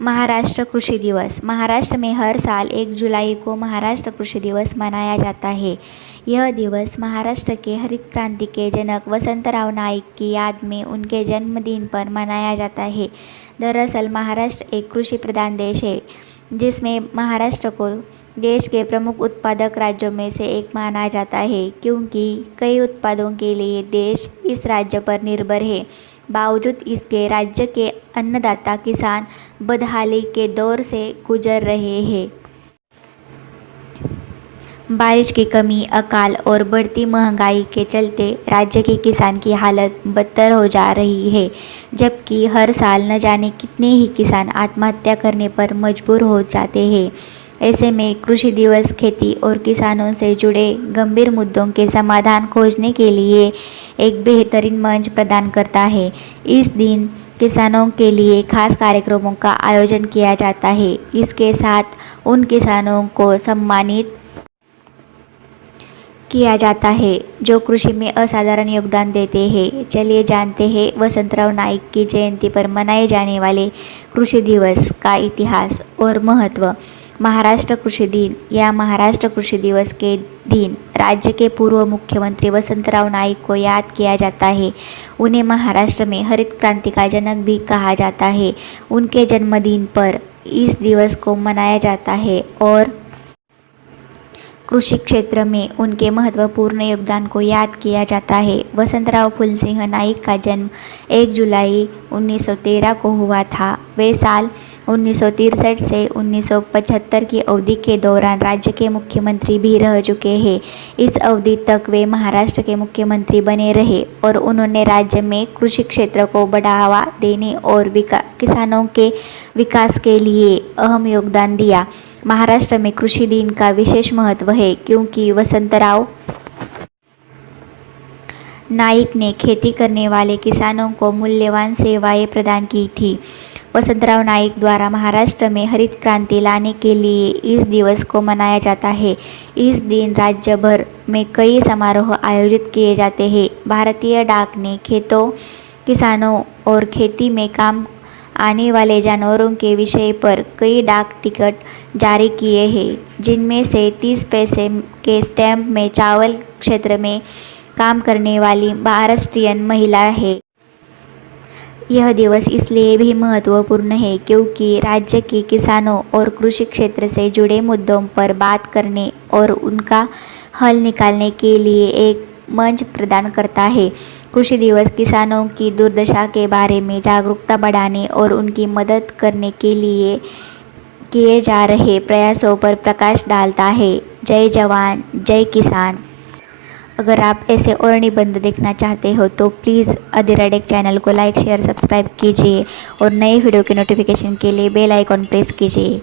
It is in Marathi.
महाराष्ट्र कृषि दिवस। महाराष्ट्र में हर साल 1 जुलाई को महाराष्ट्र कृषि दिवस मनाया जाता है। यह दिवस महाराष्ट्र के हरित क्रांति के जनक वसंतराव नाईक की याद में उनके जन्मदिन पर मनाया जाता है। दरअसल महाराष्ट्र एक कृषि प्रधान देश है, जिसमें महाराष्ट्र को देश के प्रमुख उत्पादक राज्यों में से एक माना जाता है, क्योंकि कई उत्पादों के लिए देश इस राज्य पर निर्भर है। बावजूद इसके राज्य के अन्नदाता किसान बदहाली के दौर से गुजर रहे हैं। बारिश की कमी, अकाल और बढ़ती महंगाई के चलते राज्य के किसान की हालत बदतर हो जा रही है, जबकि हर साल न जाने कितने ही किसान आत्महत्या करने पर मजबूर हो जाते हैं। ऐसे में कृषि दिवस खेती और किसानों से जुड़े गंभीर मुद्दों के समाधान खोजने के लिए एक बेहतरीन मंच प्रदान करता है। इस दिन किसानों के लिए खास कार्यक्रमों का आयोजन किया जाता है। इसके साथ उन किसानों को सम्मानित किया जाता है जो कृषि में असाधारण योगदान देते हैं। चलिए जानते हैं वसंतराव नाईक की जयंती पर मनाए जाने वाले कृषि दिवस का इतिहास और महत्व। महाराष्ट्र कृषि दिन या महाराष्ट्र कृषि दिवस के दिन राज्य के पूर्व मुख्यमंत्री वसंतराव नाईक को याद किया जाता है। उन्हें महाराष्ट्र में हरित क्रांति का जनक भी कहा जाता है। उनके जन्मदिन पर इस दिवस को मनाया जाता है और कृषि क्षेत्र में उनके महत्वपूर्ण योगदान को याद किया जाता है। वसंतराव फूलसिंह नाईक का जन्म 1 जुलाई 1913 को हुआ था। वे साल 1963 से 1975 की अवधि के दौरान राज्य के मुख्यमंत्री भी रह चुके हैं। इस अवधि तक वे महाराष्ट्र के मुख्यमंत्री बने रहे और उन्होंने राज्य में कृषि क्षेत्र को बढ़ावा देने और किसानों के विकास के लिए अहम योगदान दिया। महाराष्ट्र में कृषि दिन का विशेष महत्व है, क्योंकि वसंतराव नाईक ने खेती करने वाले किसानों को मूल्यवान सेवाएं प्रदान की थी। वसंतराव नाईक द्वारा महाराष्ट्र में हरित क्रांति लाने के लिए इस दिवस को मनाया जाता है। इस दिन राज्य भर में कई समारोह आयोजित किए जाते हैं। भारतीय डाक ने खेतों, किसानों और खेती में काम आने वाले जानवरों के विषय पर कई डाक टिकट जारी किए हैं, जिनमें से 30 पैसे के स्टैम्प में चावल क्षेत्र में काम करने वाली महाराष्ट्रियन महिला है। यह दिवस इसलिए भी महत्वपूर्ण है क्योंकि राज्य के किसानों और कृषि क्षेत्र से जुड़े मुद्दों पर बात करने और उनका हल निकालने के लिए एक मंच प्रदान करता है। कृषि दिवस किसानों की दुर्दशा के बारे में जागरूकता बढ़ाने और उनकी मदद करने के लिए किए जा रहे प्रयासों पर प्रकाश डालता है। जय जवान, जय किसान। अगर आप ऐसे और निबंध देखना चाहते हो तो प्लीज़ अधिराडिक चैनल को लाइक, शेयर, सब्सक्राइब कीजिए और नए वीडियो के नोटिफिकेशन के लिए बेल आइकॉन प्रेस कीजिए।